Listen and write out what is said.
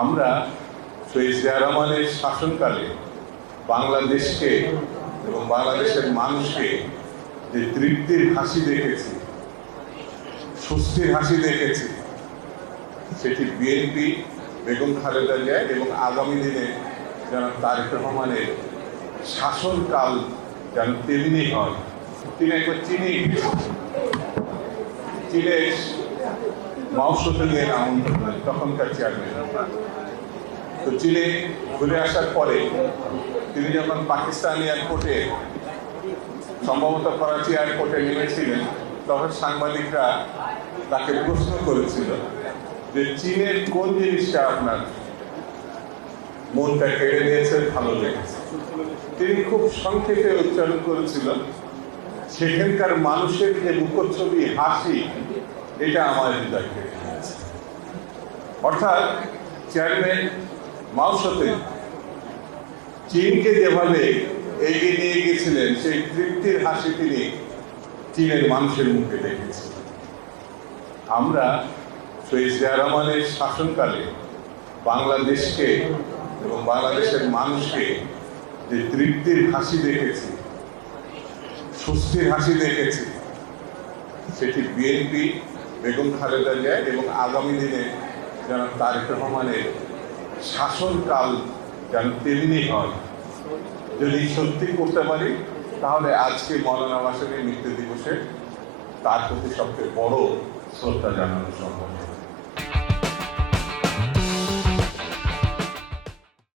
আমরা শহীদ জিয়া রহমানের শাসনকালে বাংলাদেশকে এবং বাংলাদেশের মানুষকে যে তৃপ্তির হাসি দেখেছি, স্বস্তির হাসি দেখেছি, সেটি বিএনপি, বেগম খালেদা জিয়া এবং আগামী দিনে যেন তারেক রহমানের শাসনকাল যেন তেমনি হয়। তিনি একবার চীনে মাওসতে নিয়ে আমন্ত্রণ করেন, তখনকার চেয়ারম্যান। তো চীনে ঘুরে আসার পরে তিনি যখন পাকিস্তান এয়ারপোর্টে, সম্ভবত করাচি এয়ারপোর্টে নেমেছিলেন, তখন সাংবাদিকরা তাকে প্রশ্ন করেছিল যে চীনের কোন জিনিসটা আপনার মনটা কেড়ে নিয়েছে, ভালো লেগেছে। তিনি খুব সংক্ষেপে উচ্চারণ করেছিল, সেখানকার মানুষের যে মুখচ্ছবি, হাসি, এটা আমার হৃদয় কেড়ে নিয়েছে। অর্থাৎ চেয়ারম্যান মাওসতে চীনকে যেভাবে এগিয়ে নিয়ে গেছিলেন, সেই তৃপ্তির হাসি তিনি চীনের মানুষের মুখে দেখেছিলেন। আমরা শহীদ জিয়া রহমানের শাসনকালে বাংলাদেশকে এবং বাংলাদেশের মানুষকে যে তৃপ্তির হাসি দেখেছি, স্বস্তির হাসি দেখেছি, সেটি বিএনপি, বেগম খালেদা জিয়া এবং আগামী দিনে যেন তারেক রহমানের শাসনকাল যেন তেমনি হয়। যদি সত্যি করতে পারি, তাহলে আজকে মৌলানা ভাসানীর মৃত্যু দিবসে তার প্রতি সবচেয়ে বড় শ্রদ্ধা জানানো সম্ভব।